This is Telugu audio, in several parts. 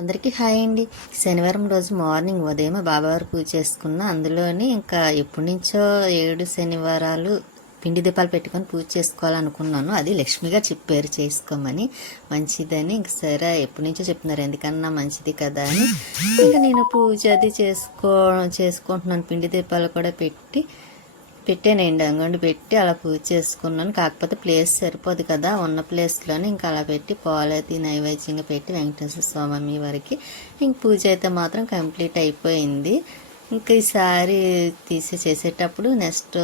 అందరికీ హాయ్ అండి. శనివారం రోజు మార్నింగ్ ఉదయం బాబావారు పూజ చేసుకున్న. అందులోని ఇంకా ఎప్పటి నుంచో 7 శనివారాలు పిండి దీపాలు పెట్టుకొని పూజ చేసుకోవాలనుకున్నాను. అది లక్ష్మి గారు చెప్పారు చేసుకోమని, మంచిదని. ఇంక సరే ఎప్పటి నుంచో చెప్తున్నారు, ఎందుకన్నా మంచిది కదా అని ఇంకా నేను పూజ అది చేసుకుంటున్నాను. పిండి దీపాలు కూడా పెట్టానండి. అంగండి పెట్టి అలా పూజ చేసుకున్నాను. కాకపోతే ప్లేస్ సరిపోదు కదా, ఉన్న ప్లేస్లోనే ఇంకా అలా పెట్టి పాలతి నైవేద్యంగా పెట్టి వెంకటేశ్వర స్వామి వారికి ఇంక పూజ అయితే మాత్రం కంప్లీట్ అయిపోయింది. ఇంకా ఈసారి చేసేటప్పుడు నెక్స్ట్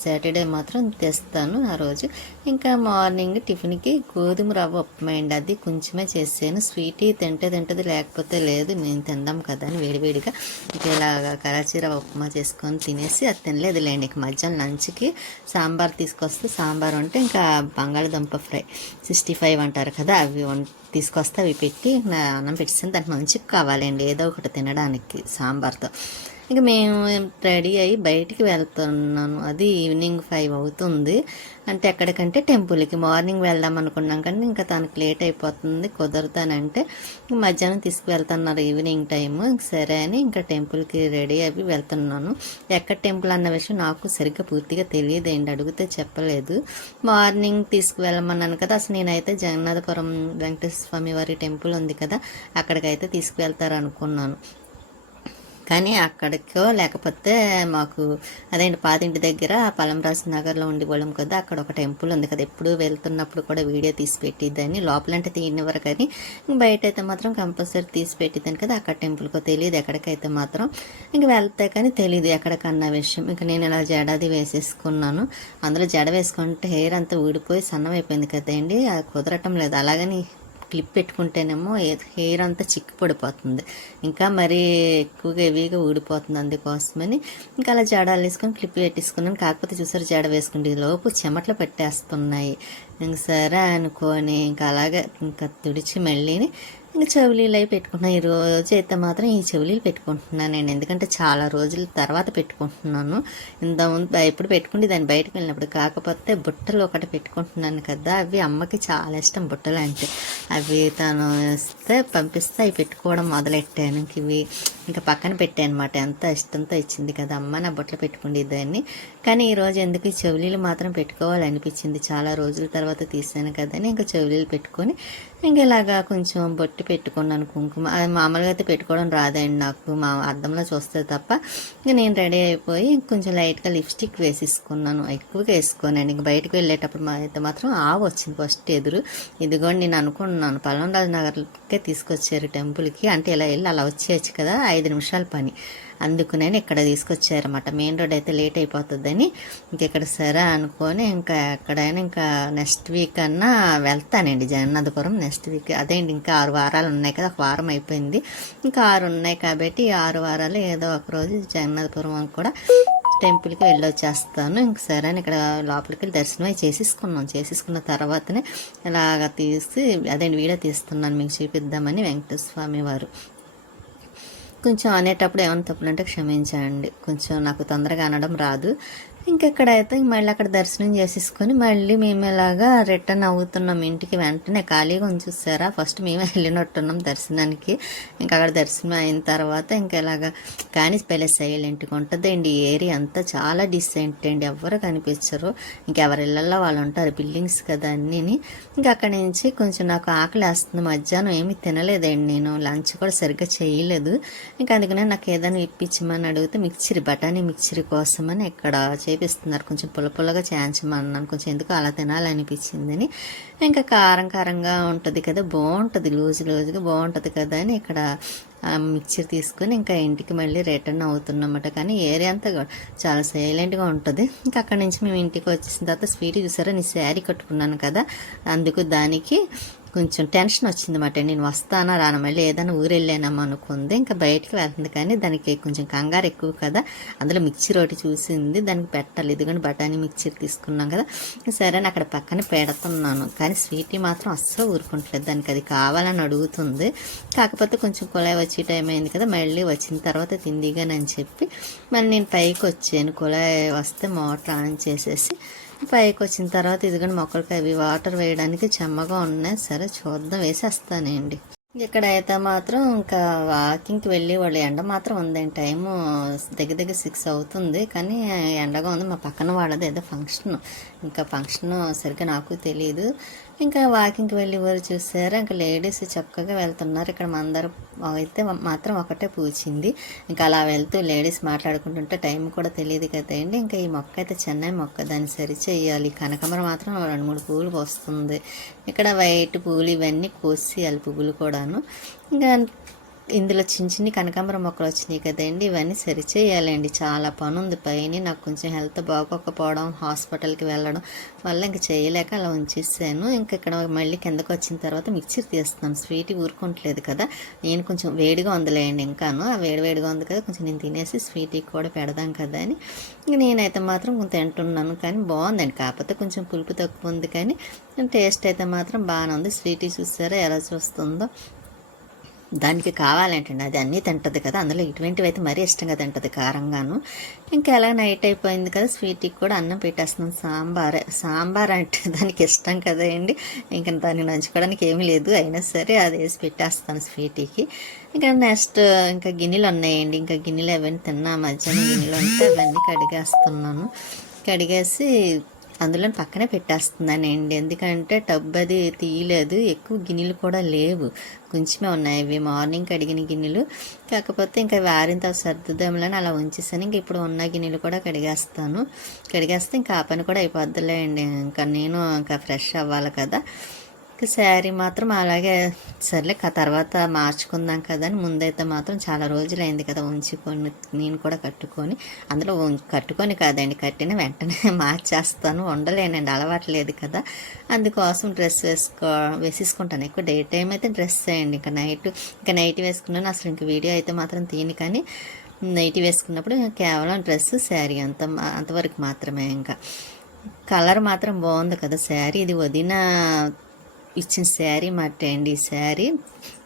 సాటర్డే మాత్రం తెస్తాను ఆ రోజు. ఇంకా మార్నింగ్ టిఫిన్కి గోధుమ రవ్వ ఉప్మా అండి. అది కొంచెమే చేసాను. స్వీట్ తింటది లేకపోతే లేదు, మేము తిందాం కదా అని వేడివేడిగా ఇంకా ఇలాగా కరాచీ రవ్వ ఉప్మా చేసుకొని తినేసి అది తినలేదులేండి. ఇక మధ్యాహ్నం లంచ్కి సాంబార్ తీసుకొస్తే సాంబార్ ఉంటే ఇంకా బంగాళదుంప ఫ్రై 65 అంటారు కదా, అవి తీసుకొస్తే అవి పెట్టి అన్నం పెట్టేసాను. దానికి మంచిగా కావాలండి ఏదో ఒకటి తినడానికి సాంబార్తో. ఇంకా మేము రెడీ అయ్యి బయటికి వెళ్తున్నాను. అది ఈవినింగ్ 5 అవుతుంది. అంటే ఎక్కడికంటే టెంపుల్కి. మార్నింగ్ వెళ్దాం అనుకున్నాం కానీ ఇంకా తనకి లేట్ అయిపోతుంది, కుదరతానంటే మధ్యాహ్నం తీసుకువెళ్తున్నారు ఈవినింగ్ టైము. సరే అని ఇంకా టెంపుల్కి రెడీ అయ్యి వెళ్తున్నాను. ఎక్కడ టెంపుల్ అన్న విషయం నాకు సరిగ్గా పూర్తిగా తెలియదేంటి, అడిగితే చెప్పలేదు. మార్నింగ్ తీసుకువెళ్ళమన్నాను కదా, అసలు నేనైతే జగన్నాథపురం వెంకటేశ్వర స్వామి వారి టెంపుల్ ఉంది కదా, అక్కడికైతే తీసుకువెళ్తారు అనుకున్నాను. కానీ అక్కడికో లేకపోతే మాకు అదేంటి పాతింటి దగ్గర పలంరాజు నగర్లో ఉండిపోవడం కదా, అక్కడ ఒక టెంపుల్ ఉంది కదా, ఎప్పుడు వెళ్తున్నప్పుడు కూడా వీడియో తీసి పెట్టిద్దని. లోపలంటే తీయనివ్వరు కానీ బయట అయితే మాత్రం కంపల్సరీ తీసి పెట్టిద్దని కదా. అక్కడ టెంపుల్కో తెలియదు, ఎక్కడికైతే మాత్రం ఇంక వెళ్తే కానీ తెలియదు ఎక్కడికన్న విషయం. ఇంక నేను ఇలా జడది వేసేసుకున్నాను. అందులో జడ వేసుకుంటే హెయిర్ అంతా ఊడిపోయి సన్నం అయిపోయింది కదండి, అది కుదరటం లేదు. అలాగని క్లిప్ పెట్టుకుంటేనేమో హెయిర్ అంతా చిక్కు పడిపోతుంది, ఇంకా మరీ ఎక్కువగా హెవీగా ఊడిపోతుంది. అందుకోసమని ఇంకా అలా జడాలు వేసుకొని క్లిప్ పెట్టేసుకున్నాను. కాకపోతే చూసారు, జడ వేసుకుంటే లోపు చెమట్లు పెట్టేస్తున్నాయి. ఇంక సరే అనుకొని ఇంకా అలాగే ఇంకా తుడిచి మళ్ళీని ఇంకా చెవులీలు అవి పెట్టుకుంటున్నాను. ఈ రోజు అయితే మాత్రం ఈ చెవులీలు పెట్టుకుంటున్నాను నేను, ఎందుకంటే చాలా రోజుల తర్వాత పెట్టుకుంటున్నాను. ఇంతకుముందు ఎప్పుడు పెట్టుకుంటే దాన్ని బయటకు వెళ్ళినప్పుడు. కాకపోతే బుట్టలు ఒకటి పెట్టుకుంటున్నాను కదా, అవి అమ్మకి చాలా ఇష్టం బుట్టలు అంటే. అవి తను ఇస్తే పంపిస్తే అవి పెట్టుకోవడం మొదలెట్టాను. ఇంక ఇవి ఇంకా పక్కన పెట్టాను అనమాట. ఎంత ఇష్టంతో ఇచ్చింది కదా అమ్మ నా బుట్టలు పెట్టుకుంటే దాన్ని. కానీ ఈరోజు ఎందుకు ఈ చెవులీలు మాత్రం పెట్టుకోవాలనిపించింది, చాలా రోజుల తర్వాత తీసాను కదని ఇంకా చెవులీలు పెట్టుకొని ఇంక ఇలాగా కొంచెం బొట్టు పెట్టుకున్నాను, కుంకుమ. అది మామూలుగా అయితే పెట్టుకోవడం రాదండి నాకు, మా అద్దంలో చూస్తే తప్ప. ఇంక నేను రెడీ అయిపోయి కొంచెం లైట్గా లిప్స్టిక్ వేసేసుకున్నాను, ఎక్కువగా వేసుకోనండి. ఇంక బయటకు వెళ్ళేటప్పుడు అయితే మాత్రం ఆవు వచ్చింది ఫస్ట్ ఎదురు. ఇదిగోండి నేను అనుకున్నాను పల్లంరాజు నగర్కే తీసుకొచ్చారు టెంపుల్కి, అంటే ఇలా వెళ్ళి అలా వచ్చేయచ్చు కదా, 5 నిమిషాల పని. అందుకునే ఇక్కడ తీసుకొచ్చారన్నమాట. మెయిన్ రోడ్ అయితే లేట్ అయిపోతుందని ఇంకెక్కడ సరే అనుకొని ఇంకా ఎక్కడైనా ఇంకా నెక్స్ట్ వీక్ అన్నా వెళ్తానండి జగన్నాథపురం. నెక్స్ట్ వీక్ అదేంటి ఇంకా 6 వారాలు ఉన్నాయి కదా, ఒక వారం అయిపోయింది, ఇంకా 6 ఉన్నాయి కాబట్టి 6 వారాలు ఏదో ఒక రోజు జగన్నాథపురం కూడా టెంపుల్కి వెళ్ళొచ్చేస్తాను. ఇంక సరే అని ఇక్కడ లోపలికి వెళ్ళి దర్శనం చేసేసుకున్న తర్వాతనే ఇలాగ తీసి అదేంటి వీడియో తీస్తున్నాను మీకు చూపిద్దామని. వెంకటేశ్వర స్వామి వారు కొంచెం అనేటప్పుడు ఏమైనా తప్పులంటే క్షమించండి, కొంచెం నాకు తొందరగా అనడం రాదు. ఇంకెక్కడైతే మళ్ళీ అక్కడ దర్శనం చేసేసుకొని మళ్ళీ మేము ఇలాగా రిటర్న్ అవుతున్నాం ఇంటికి. వెంటనే ఖాళీగా ఉంచేసారా, ఫస్ట్ మేమే వెళ్ళినట్టున్నాం దర్శనానికి. ఇంకా అక్కడ దర్శనం అయిన తర్వాత ఇంకా ఇలాగా కానీ పెళ్ళి సైలెంట్గా ఉంటుందండి. ఈ ఏరియా అంతా చాలా డిసెంట్ అండి, ఎవరు కనిపించరు. ఇంకెవరి ఇళ్ళల్లో వాళ్ళు ఉంటారు, బిల్డింగ్స్ కదా అన్నీని. ఇంకా అక్కడి నుంచి కొంచెం నాకు ఆకలి వేస్తుంది. మధ్యాహ్నం ఏమీ తినలేదండి, నేను లంచ్ కూడా సరిగ్గా చేయలేదు. ఇంకా అందుకనే నాకు ఏదైనా ఇప్పించమని అడిగితే బఠానీ మిక్చరీ కోసమని ఇక్కడ చేపిస్తున్నారు. కొంచెం పుల్లగా చేయించమన్నాను, కొంచెం ఎందుకు అలా తినాలనిపించిందని. ఇంకా కారంగా ఉంటుంది కదా, బాగుంటుంది, లూజుగా బాగుంటుంది కదా అని ఇక్కడ మిక్చర్ తీసుకొని ఇంకా ఇంటికి మళ్ళీ రిటర్న్ అవుతున్నమాట. కానీ ఏరియా అంతా చాలా సైలెంట్గా ఉంటుంది. ఇంకా అక్కడి నుంచి మేము ఇంటికి వచ్చేసిన తర్వాత స్వీట్ చూసారా, నీ శారీ కట్టుకున్నాను కదా, అందుకు దానికి కొంచెం టెన్షన్ వచ్చిందన్నమాట. నేను వస్తానా రానా, మళ్ళీ ఏదైనా ఊరు వెళ్ళానమ్మా అనుకుంది. ఇంకా బయటికి వెళ్తుంది కానీ దానికి కొంచెం కంగారు ఎక్కువ కదా, అందులో మిక్చర్ ఒకటి చూసింది, దానికి పెట్టాలి. ఇదిగోండి బఠానీ మిక్చర్ తీసుకున్నాం కదా, సరే అక్కడ పక్కన పెడుతున్నాను. కానీ స్వీటీ మాత్రం అస్సలు ఊరుకుంటలేదు, దానికి అది కావాలని అడుగుతుంది. కాకపోతే కొంచెం కుళాయి వచ్చే టైం అయింది కదా, మళ్ళీ వచ్చిన తర్వాత తిందిగానని చెప్పి మళ్ళీ నేను పైకి వచ్చాను. కుళాయి వస్తే మోటార్ ఆన్ చేసేసి పైకి వచ్చిన తర్వాత ఇదిగోండి మొక్కలకి అవి వాటర్ వేయడానికి చెమ్మగా ఉన్నాయి. సరే చూద్దాం, వేసేస్తానండి. ఇక్కడైతే మాత్రం ఇంకా వాకింగ్కి వెళ్ళేవాళ్ళు. ఎండ మాత్రం ఉందండి. టైము దగ్గర దగ్గర 6 అవుతుంది. కానీ ఎండగా ఉంది. మా పక్కన వాళ్ళది ఏదో ఫంక్షన్. ఇంకా ఫంక్షన్ సరిగ్గా నాకు తెలియదు. ఇంకా వాకింగ్కి వెళ్ళేవారు చూసారా, ఇంకా లేడీస్ చక్కగా వెళ్తున్నారు. ఇక్కడ మందరం అయితే మాత్రం ఒకటే పూచింది. ఇంకా అలా వెళ్తూ లేడీస్ మాట్లాడుకుంటుంటే టైం కూడా తెలియదు కదండి. ఇంకా ఈ మొక్క అయితే చెన్నై మొక్క, దాన్ని సరి చేయాలి. కనకాంబరం మాత్రం 2-3 పూలు వస్తుంది. ఇక్కడ వైట్ పూలు ఇవన్నీ కోసేయాలి, పువ్వులు కూడాను. ఇంకా ఇందులో చిన్న చిన్ని కనకాంబరం మొక్కలు వచ్చినాయి కదండి, ఇవన్నీ సరి చేయాలండి. చాలా పని ఉంది పైన. నాకు కొంచెం హెల్త్ బాగోకపోవడం, హాస్పిటల్కి వెళ్ళడం వల్ల ఇంక చేయలేక అలా ఉంచేసాను. ఇంక ఇక్కడ మళ్ళీ కిందకు వచ్చిన తర్వాత మిక్సీ తీస్తున్నాను. స్వీట్ ఊరుకోవట్లేదు కదా, నేను కొంచెం వేడిగా ఉందిలేండి ఇంకాను. ఆ వేడిగా ఉంది కదా, కొంచెం నేను తినేసి స్వీట్కి కూడా పెడదాం కదా అని నేనైతే మాత్రం కొంచెం తింటున్నాను. కానీ బాగుందండి, కాకపోతే కొంచెం పులుపు తక్కువ ఉంది, కానీ టేస్ట్ అయితే మాత్రం బాగానే ఉంది. స్వీట్ చూసారా ఎలా చూస్తుందో. దానికి కావాలంటండి, అది అన్నీ తింటుంది కదా, అందులో ఇటువంటివి అయితే మరీ ఇష్టంగా తింటుంది కారంగాను. ఇంకా ఎలా నైట్ అయిపోయింది కదా, స్వీట్కి కూడా అన్నం పెట్టేస్తున్నాను. సాంబార్ అంటే దానికి ఇష్టం కదా అండి. ఇంకా దాన్ని నంచుకోవడానికి ఏమీ లేదు, అయినా సరే అది వేసి పెట్టేస్తాను స్వీట్కి. ఇంకా నెక్స్ట్ ఇంకా గిన్నెలు ఉన్నాయండి. ఇంకా గిన్నెలు అవన్నీ తిన్నా, మధ్యాహ్నం గిన్నెలు ఉంటే అవన్నీ కడిగేస్తున్నాను. కడిగేసి అందులో పక్కనే పెట్టేస్తున్నానండి. ఎందుకంటే టబ్ అది తీయలేదు, ఎక్కువ గిన్నెలు కూడా లేవు, కొంచెమే ఉన్నాయి. ఇవి మార్నింగ్ కడిగిన గిన్నెలు, కాకపోతే ఇంకా వారిన తర్వాత సర్దుదాములని అలా ఉంచేసాను. ఇంక ఇప్పుడు ఉన్న గిన్నెలు కూడా కడిగేస్తే ఇంకా ఆ పని కూడా అయిపోద్దిలే అండి. ఇంకా నేను ఇంకా ఫ్రెష్ అవ్వాలి కదా. శారీ మాత్రం అలాగే సర్లే తర్వాత మార్చుకుందాం కదా అని ముందైతే మాత్రం చాలా రోజులైంది కదా ఉంచుకొని, నేను కూడా కట్టుకొని, అందులో కట్టుకొని కాదండి, కట్టిన వెంటనే మార్చేస్తాను, ఉండలేనండి, అలవాట్లేదు కదా. అందుకోసం డ్రెస్ వేసేసుకుంటాను ఎక్కువ. డే టైం అయితే డ్రెస్ వేయండి, ఇంకా నైట్ వేసుకున్నాను. అసలు ఇంక వీడియో అయితే మాత్రం తీయను, కానీ నైట్ వేసుకున్నప్పుడు కేవలం డ్రెస్ శారీ అంతవరకు మాత్రమే. ఇంకా కలర్ మాత్రం బాగుంది కదా శారీ. ఇది వదిన ఇచ్చిన శారీ మాట అండి. ఈ శారీ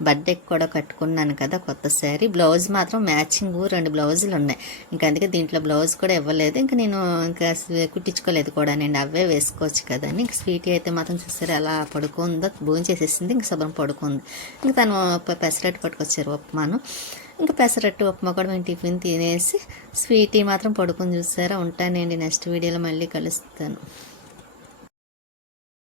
బర్త్డేకి కూడా కట్టుకున్నాను కదా, కొత్త శారీ. బ్లౌజ్ మాత్రం మ్యాచింగ్ 2 బ్లౌజులు ఉన్నాయి. ఇంకా అందుకే దీంట్లో బ్లౌజ్ కూడా ఇవ్వలేదు. ఇంకా నేను ఇంకా కుట్టించుకోలేదు కూడా, నేను అవే వేసుకోవచ్చు కదా అని. ఇంకా స్వీట్ అయితే మాత్రం చూసారు అలా పడుకుందో, భోజనం చేసేసింది. ఇంకా శుభ్రం పడుకుంది. ఇంకా తను పెసరట్టు పట్టుకొచ్చారు, ఉప్మాను. ఇంకా పెసరట్టు ఉప్మా కూడా మేము టిఫిన్ తినేసి స్వీట్ మాత్రం పడుకుని చూసారా. ఉంటానండి, నెక్స్ట్ వీడియోలో మళ్ళీ కలుస్తాను.